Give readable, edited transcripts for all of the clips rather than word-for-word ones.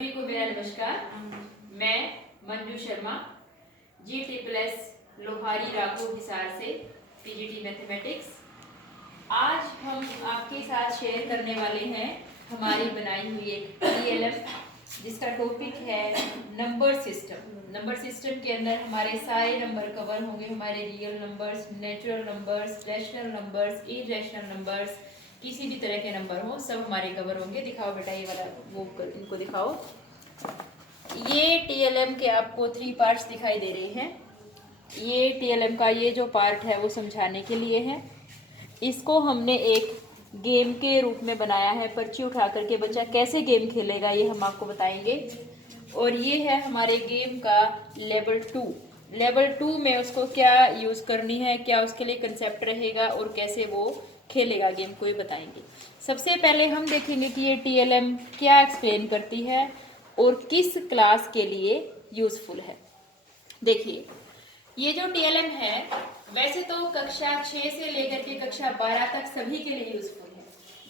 सभी को मेरा नमस्कार। मैं मंजू शर्मा GSSS लोहारी राघो हिसार से PGT मैथमेटिक्स। आज हम आपके साथ शेयर करने वाले हैं हमारी बनाई हुई एक TLM जिसका टॉपिक है नंबर सिस्टम। नंबर सिस्टम के अंदर हमारे सारे नंबर कवर होंगे, हमारे real numbers, natural numbers, rational numbers, irrational numbers, किसी भी तरह के नंबर हो सब हमारे कवर होंगे। दिखाओ बेटा ये वाला वो इनको दिखाओ। ये TLM के आपको 3 पार्ट्स दिखाई दे रहे हैं। ये TLM का ये जो पार्ट है वो समझाने के लिए है। इसको हमने एक गेम के रूप में बनाया है। पर्ची उठा करके बच्चा कैसे गेम खेलेगा ये हम आपको बताएंगे। और ये है हमारे गेम का लेवल 2। लेवल 2 में उसको क्या यूज़ करनी है, क्या उसके लिए कंसेप्ट रहेगा और कैसे वो खेलेगा गेम को ये बताएंगे। सबसे पहले हम देखेंगे कि ये TLM क्या एक्सप्लेन करती है और किस क्लास के लिए यूज़फुल है। देखिए ये जो TLM है वैसे तो कक्षा 6 से लेकर के कक्षा 12 तक सभी के लिए यूज़फुल है।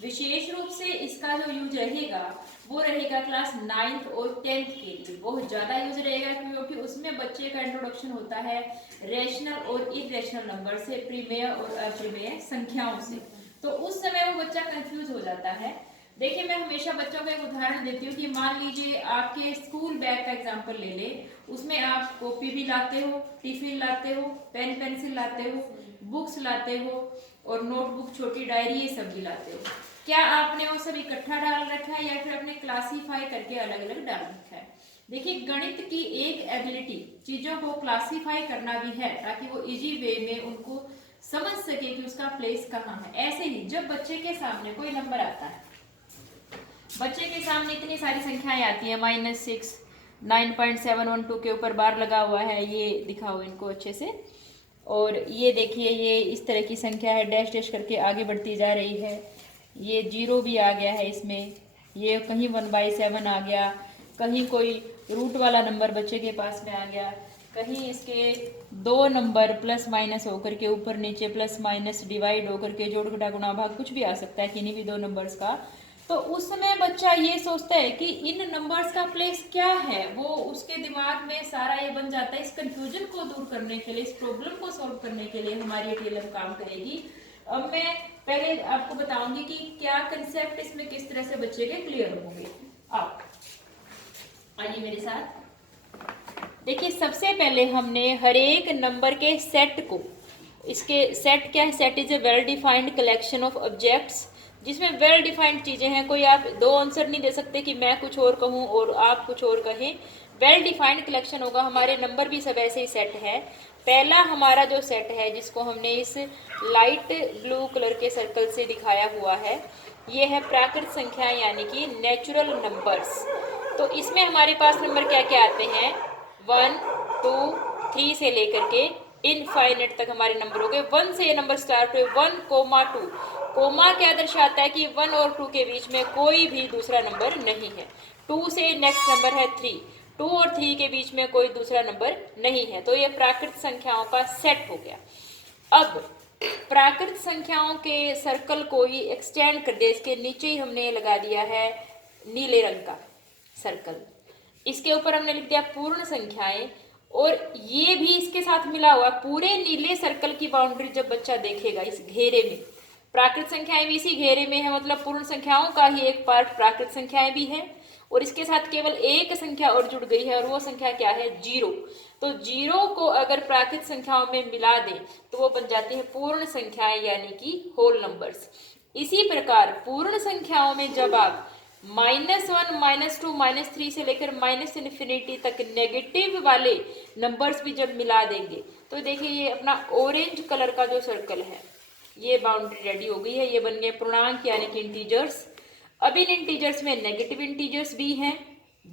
विशेष रूप से इसका जो यूज रहेगा वो रहेगा क्लास 9th और 10th के लिए। बहुत ज़्यादा यूज रहेगा क्योंकि उसमें बच्चे का इंट्रोडक्शन होता है रैशनल और इरेशनल नंबर से, प्रीमेय और अप्रीमेय संख्याओं से। तो उस समय वो बच्चा कंफ्यूज हो जाता है। देखिए मैं हमेशा बच्चों को एक उदाहरण देती हूँ कि मान लीजिए आपके स्कूल बैग का एग्जाम्पल ले ले। उसमें आप कॉपी भी लाते हो, टिफिन लाते हो, पेन पेंसिल लाते हो, बुक्स लाते हो और नोटबुक, छोटी डायरी, ये सब भी लाते हो। क्या आपने वो सब इकट्ठा डाल रखा है या फिर आपने क्लासीफाई करके अलग अलग डाल रखा है? देखिए गणित की एक एबिलिटी चीजों को क्लासीफाई करना भी है ताकि वो इजी वे में उनको समझ सके कि उसका प्लेस कहाँ है। ऐसे ही जब बच्चे के सामने कोई नंबर आता है, बच्चे के सामने इतनी सारी संख्याएं आती है, -6, 9.712 के ऊपर बार लगा हुआ है, ये दिखाओ इनको अच्छे से। और ये देखिए ये इस तरह की संख्या है, डैश डैश करके आगे बढ़ती जा रही है। ये 0 भी आ गया है इसमें, ये कहीं 1/7 आ गया, कहीं कोई रूट वाला नंबर बच्चे के पास में आ गया, कहीं इसके 2 नंबर प्लस माइनस होकर के ऊपर नीचे प्लस माइनस डिवाइड होकर के जोड़ घटा गुणा भाग कुछ भी आ सकता है किन्हीं भी 2 नंबर्स का। तो उस समय बच्चा ये सोचता है कि इन नंबर्स का प्लेस क्या है, वो उसके दिमाग में सारा ये बन जाता है। इस कंफ्यूजन को दूर करने के लिए, इस प्रॉब्लम को सॉल्व करने के लिए हमारी TLM काम करेगी। अब मैं पहले आपको बताऊंगी कि क्या कंसेप्ट इसमें किस तरह से बच्चे के क्लियर होंगे। आप आइए मेरे साथ। देखिए सबसे पहले हमने हर एक नंबर के सेट को, इसके सेट क्या है? Set is a well defined collection of objects जिसमें वेल डिफाइंड चीजें हैं। कोई आप दो आंसर नहीं दे सकते कि मैं कुछ और कहूँ और आप कुछ और कहें। वेल डिफाइंड कलेक्शन होगा। हमारे नंबर भी सब ऐसे ही सेट है। पहला हमारा जो सेट है जिसको हमने इस लाइट ब्लू कलर के सर्कल से दिखाया हुआ है, ये है प्राकृत संख्या यानी कि नेचुरल नंबर्स। तो इसमें हमारे पास नंबर क्या क्या आते हैं? 1, 2, 3 से लेकर के इनफाइनेट तक हमारे नंबर हो गए। 1 से ये नंबर स्टार्ट हुए, 1, 2। कोमा क्या दर्शाता है कि 1 और 2 के बीच में कोई भी दूसरा नंबर नहीं है। 2 से नेक्स्ट नंबर है 3, 2 और 3 के बीच में कोई दूसरा नंबर नहीं है। तो ये प्राकृत संख्याओं का सेट हो गया। अब प्राकृत संख्याओं के सर्कल को ही एक्सटेंड कर दे, इसके नीचे ही हमने लगा दिया है नीले रंग का सर्कल। इसके ऊपर हमने लिख दिया पूर्ण संख्याएं और ये भी इसके साथ मिला हुआ। पूरे नीले सर्कल की बाउंड्री जब बच्चा देखेगा इस घेरे में, प्राकृत संख्याएं भी इसी घेरे में है, मतलब पूर्ण संख्याओं का ही एक पार्ट प्राकृत संख्याएं भी है। और इसके साथ केवल एक संख्या और जुड़ गई है और वो संख्या क्या है? 0। तो 0 को अगर प्राकृत संख्याओं में मिला दें तो वो बन जाती है पूर्ण संख्याएं यानी कि होल नंबर्स। इसी प्रकार पूर्ण संख्याओं में जब आप -1, -2, -3 से लेकर -इन्फिनिटी तक नेगेटिव वाले नंबर्स भी जब मिला देंगे तो देखिए ये अपना ऑरेंज कलर का जो सर्कल है, ये बाउंड्री रेडी हो गई है। ये बन गए पूर्णांक यानी कि इंटीजर्स। अब इन इंटीजर्स में नेगेटिव इंटीजर्स भी हैं,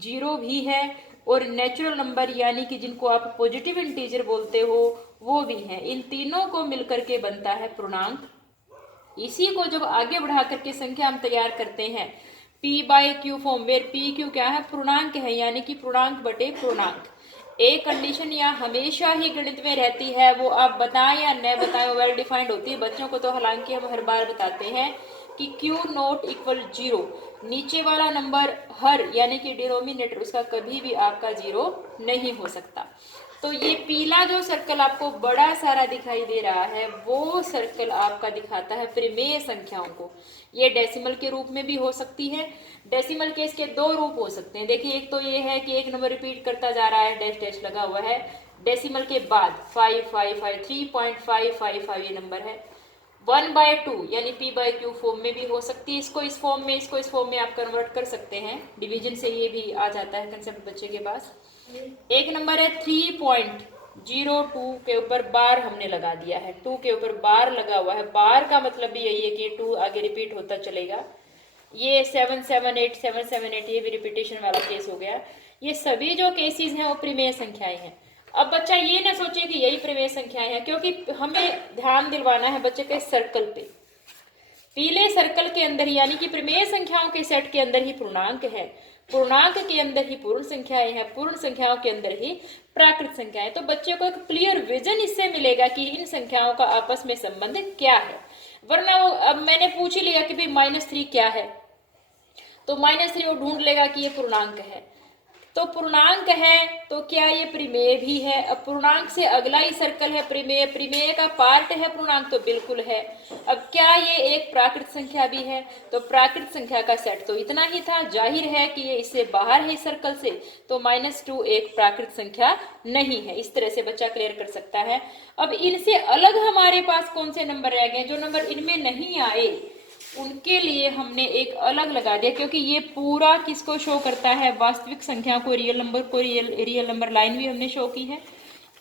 0 भी है और नेचुरल नंबर यानी कि जिनको आप पॉजिटिव इंटीजर बोलते हो वो भी हैं। इन तीनों को मिलकर के बनता है पूर्णांक। इसी को जब आगे बढ़ा करके संख्या हम तैयार करते हैं P/Q फॉर्म में, PQ क्या है? पूर्णांक है यानी कि पूर्णांक बटे पूर्णांक। एक कंडीशन यहाँ हमेशा ही गणित में रहती है, वो आप बताएं या न बताएं वेल डिफाइंड होती है। बच्चों को तो हालांकि हम हर बार बताते हैं कि क्यू नॉट इक्वल 0, नीचे वाला नंबर हर यानी कि डिनोमिनेटर उसका कभी भी आपका 0 नहीं हो सकता। तो ये पीला जो सर्कल आपको बड़ा सारा दिखाई दे रहा है वो सर्कल आपका दिखाता है परिमेय संख्याओं को। ये डेसिमल के रूप में भी हो सकती है। डेसिमल के इसके दो रूप हो सकते हैं। देखिए, एक तो ये है कि एक नंबर रिपीट करता जा रहा है, डैश डैश लगा हुआ है। डेसिमल के बाद 555 3.555 ये नंबर है। 1/2 यानी p/q फॉर्म में भी हो सकती है। इसको इस फॉर्म में, इसको इस फॉर्म में आप कन्वर्ट कर सकते हैं। डिवीजन से ये भी आ जाता है कंसेप्ट बच्चे के पास। एक नंबर है 3.02 के ऊपर बार हमने लगा दिया है, 2 के ऊपर बार लगा हुआ है। बार का मतलब भी यही है कि 2 आगे रिपीट होता चलेगा। ये 778 778 ये भी रिपीटेशन वाला केस हो गया। ये सभी जो केसेस हैं वो परिमेय संख्याएं हैं। अब बच्चा ये ना सोचे कि यही परिमेय संख्याएं हैं, क्योंकि हमें ध्यान दिलवाना है बच्चे के सर्कल पे। पीले सर्कल के अंदर ही यानी कि परिमेय संख्याओं के सेट के अंदर ही पूर्णांक है, पूर्णांक के अंदर ही पूर्ण संख्याएं हैं, पूर्ण संख्याओं के अंदर ही प्राकृत संख्याएं। तो बच्चे को एक क्लियर विजन इससे मिलेगा कि इन संख्याओं का आपस में संबंध क्या है। वरना वो अब मैंने पूछ ही लिया कि भाई -3 क्या है, तो -3 वो ढूंढ लेगा कि ये पूर्णांक है। तो पूर्णांक है तो क्या ये परिमेय भी है? अब पूर्णांक से अगला ही सर्कल है परिमेय, परिमेय का पार्ट है पूर्णांक, तो बिल्कुल है। अब क्या ये एक प्राकृत संख्या भी है? तो प्राकृत संख्या का सेट तो इतना ही था, जाहिर है कि ये इससे बाहर है सर्कल से, तो -2 एक प्राकृत संख्या नहीं है। इस तरह से बच्चा क्लियर कर सकता है। अब इनसे अलग हमारे पास कौन से नंबर रह गए? जो नंबर इनमें नहीं आए उनके लिए हमने एक अलग लगा दिया, क्योंकि ये पूरा किसको शो करता है? वास्तविक संख्या को, रियल नंबर को। रियल नंबर लाइन भी हमने शो की है।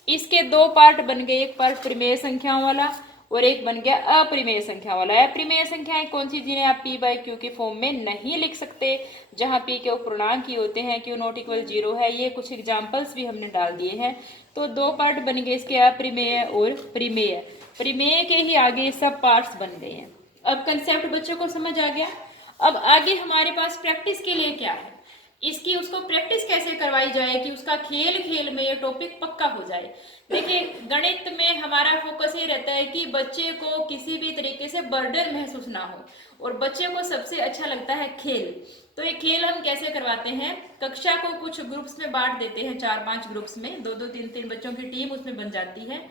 इसके दो पार्ट बन गए, एक पार्ट परिमेय संख्याओं वाला और एक बन गया अपरिमेय संख्या वाला। अपरिमेय संख्याएं कौन सी? जिन्हें आप p/q के फॉर्म में नहीं लिख सकते, जहां p के पूर्णांक ही होते हैं, q नॉट इक्वल 0 है। ये कुछ एग्जाम्पल्स भी हमने डाल दिए हैं। तो दो पार्ट बन गए इसके, अपरिमेय और परिमेय। परिमेय के ही आगे सब पार्ट्स बन गए हैं। अब कंसेप्ट बच्चों को समझ आ गया। अब आगे हमारे पास प्रैक्टिस के लिए क्या है, इसकी उसको प्रैक्टिस कैसे करवाई जाए कि उसका खेल खेल में ये टॉपिक पक्का हो जाए। देखिए, गणित में हमारा फोकस ये रहता है कि बच्चे को किसी भी तरीके से बर्डन महसूस ना हो, और बच्चे को सबसे अच्छा लगता है खेल। तो ये खेल हम कैसे करवाते हैं? कक्षा को कुछ ग्रुप्स में बांट देते हैं, 4-5 ग्रुप्स में, 2-2 3-3 बच्चों की टीम उसमें बन जाती है।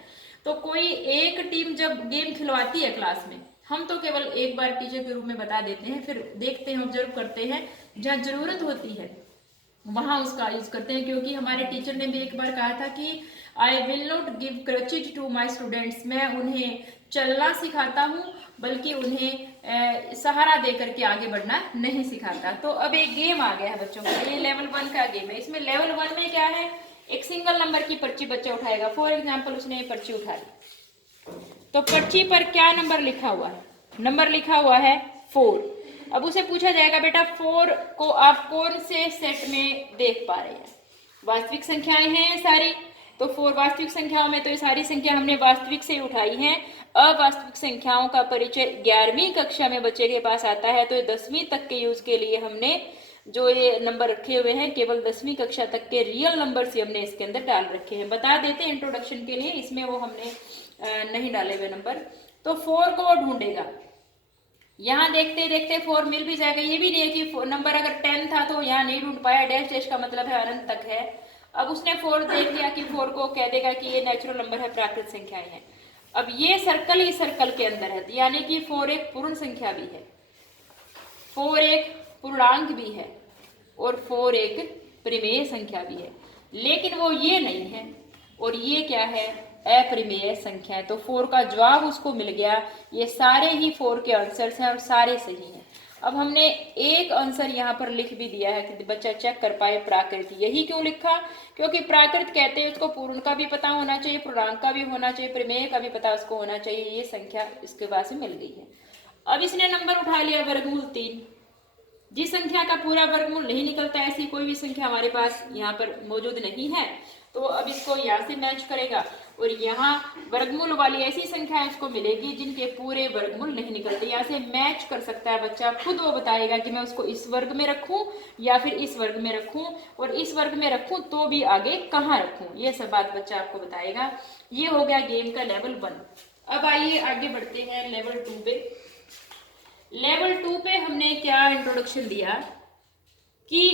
तो कोई एक टीम जब गेम खिलवाती है क्लास में, हम तो केवल एक बार टीचर के रूप में बता देते हैं, फिर देखते हैं, ऑब्जर्व करते हैं, जहाँ जरूरत होती है वहां उसका यूज करते हैं। क्योंकि हमारे टीचर ने भी एक बार कहा था कि I will not give crutches to my students, मैं उन्हें चलना सिखाता हूँ बल्कि उन्हें सहारा दे करके आगे बढ़ना नहीं सिखाता। तो अब एक गेम आ गया है बच्चों का, ये लेवल 1 का गेम है। इसमें लेवल 1 में क्या है? एक सिंगल नंबर की पर्ची बच्चा उठाएगा। फॉर एग्जाम्पल उसने ये पर्ची उठाई, तो पर्ची पर क्या नंबर लिखा हुआ है? नंबर लिखा हुआ है 4। अब उसे पूछा जाएगा, बेटा 4 को आप कौन से सेट में देख पा रहे हैं? वास्तविक संख्याएं हैं सारी, तो 4 वास्तविक संख्याओं में, तो ये सारी संख्या हमने वास्तविक से उठाई हैं। अवास्तविक संख्याओं का परिचय 11वीं कक्षा में बच्चे के पास आता है, तो 10वीं तक के यूज के लिए हमने जो ये नंबर रखे हुए हैं केवल 10वीं कक्षा तक के रियल नंबर से हमने इसके अंदर डाल रखे हैं। बता देते हैं इंट्रोडक्शन के लिए, इसमें वो हमने नहीं डाले हुए नंबर। तो 4 को वो ढूंढेगा, यहाँ देखते देखते 4 मिल भी जाएगा। ये भी नहीं है कि नंबर अगर 10 था तो यहाँ नहीं ढूंढ पाया, डैश डैश का मतलब है अनंत तक है। अब उसने 4 देख लिया कि 4 को कह देगा कि ये नेचुरल नंबर है, प्राकृत संख्याएं हैं। अब ये सर्कल ही सर्कल के अंदर है, यानी कि 4 एक पूर्ण संख्या भी है, 4 एक पूर्णांक भी है और 4 एक परिमेय संख्या भी है। लेकिन वो ये नहीं है, और ये क्या है? अपरिमेय संख्या है। तो 4 का जवाब उसको मिल गया। ये सारे ही 4 के आंसर्स हैं और सारे सही हैं। अब हमने एक आंसर यहाँ पर लिख भी दिया है कि बच्चा चेक कर पाए, प्राकृत। यही क्यों लिखा? क्योंकि प्राकृत कहते हैं उसको पूर्ण का भी पता होना चाहिए, पूर्णांक का भी होना चाहिए, परिमेय का भी पता उसको होना चाहिए। ये संख्या इसके पास मिल गई है। अब इसने नंबर उठा लिया वर्गमूल 3। जिस संख्या का पूरा वर्गमूल नहीं निकलता, ऐसी कोई भी संख्या हमारे पास यहाँ पर मौजूद नहीं है, तो अब इसको यहाँ से मैच करेगा, और यहाँ वर्गमूल वाली ऐसी संख्याएं उसको मिलेगी जिनके पूरे वर्गमूल नहीं निकलते। यहाँ से मैच कर सकता है बच्चा, खुद वो बताएगा कि मैं उसको इस वर्ग में रखूं या फिर इस वर्ग में रखूं, और इस वर्ग में रखूं तो भी आगे कहाँ रखूं, ये सब बात बच्चा आपको बताएगा। ये हो गया गेम का लेवल 1। अब आइए आगे बढ़ते हैं लेवल 2 पे। लेवल 2 पे हमने क्या इंट्रोडक्शन दिया कि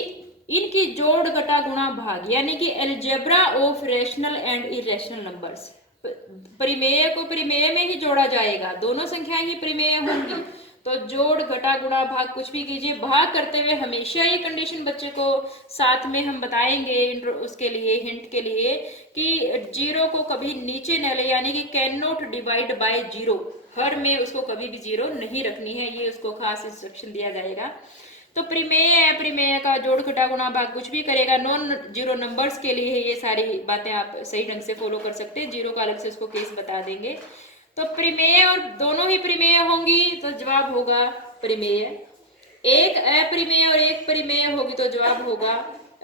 इनकी जोड़ घटा गुणा भाग यानी कि algebra of rational and irrational numbers, परिमेय को परिमेय में ही जोड़ा जाएगा, दोनों संख्याएं ही परिमेय होंगी। तो जोड़ घटा गुणा भाग कुछ भी कीजिए, भाग करते हुए हमेशा ये कंडीशन बच्चे को साथ में हम बताएंगे उसके लिए हिंट के लिए कि जीरो को कभी नीचे न ले, यानी कि can not divide by zero, हर में उसको कभी भी जीरो नहीं रखनी है, ये उसको खास इंस्ट्रक्शन दिया जाएगा। तो परिमेय है, परिमेय का जोड़ घटा गुणा भाग कुछ भी करेगा, नॉन जीरो नंबर्स के लिए ये सारी बातें आप सही ढंग से फॉलो कर सकते हैं, जीरो का अलग से उसको केस बता देंगे। तो परिमेय और दोनों ही परिमेय होंगी तो जवाब होगा परिमेय, एक अपरिमेय और एक परिमेय होगी तो जवाब होगा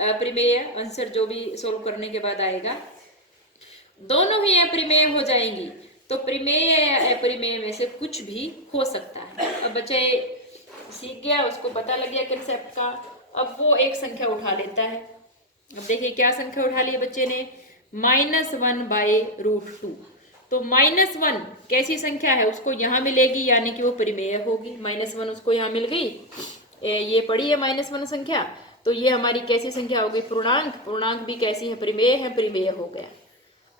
अपरिमेय, आंसर जो भी सोल्व करने के बाद आएगा। दोनों ही अपरिमेय हो जाएंगी तो परिमेय या अपरिमेय में से कुछ भी हो सकता है। अब बच्चे सीख गया, उसको पता लग गया कंसेप्ट का, अब वो एक संख्या उठा लेता है। अब देखिए क्या संख्या उठा ली बच्चे ने, -1/√2। तो -1 कैसी संख्या है, उसको यहाँ मिलेगी यानी कि वो परिमेय होगी, -1 उसको यहाँ मिल गई, ये पड़ी है -1 संख्या, तो ये हमारी कैसी संख्या होगी, पूर्णांक, पूर्णांक भी कैसी है, परिमेय है, परिमेय हो गया।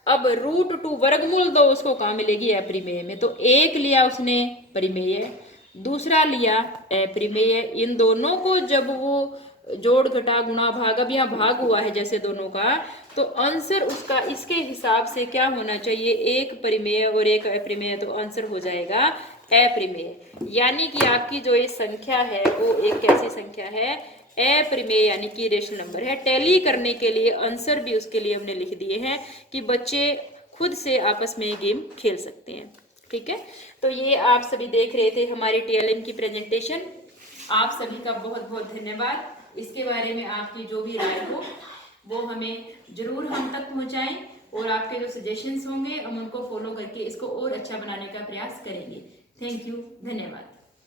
अब √2 वर्गमूल 2 उसको कहाँ मिलेगी, अपरिमेय में, तो एक लिया उसने परिमेय, दूसरा लिया अपरिमेय, इन दोनों को जब वो जोड़ घटा गुणा भाग, अब यहाँ भाग हुआ है जैसे दोनों का, तो आंसर उसका इसके हिसाब से क्या होना चाहिए, एक परिमेय और एक अपरिमेय, तो आंसर हो जाएगा अपरिमेय। यानी कि आपकी जो ये संख्या है वो एक कैसी संख्या है, अपरिमेय यानी कि रेशनल नंबर है। टैली करने के लिए आंसर भी उसके लिए हमने लिख दिए हैं कि बच्चे खुद से आपस में गेम खेल सकते हैं। ठीक है, तो ये आप सभी देख रहे थे हमारी टीएलएम की प्रेजेंटेशन। आप सभी का बहुत बहुत धन्यवाद। इसके बारे में आपकी जो भी राय हो वो हमें जरूर हम तक पहुंचाएं, और आपके जो सजेशंस होंगे हम उनको फॉलो करके इसको और अच्छा बनाने का प्रयास करेंगे। थैंक यू, धन्यवाद।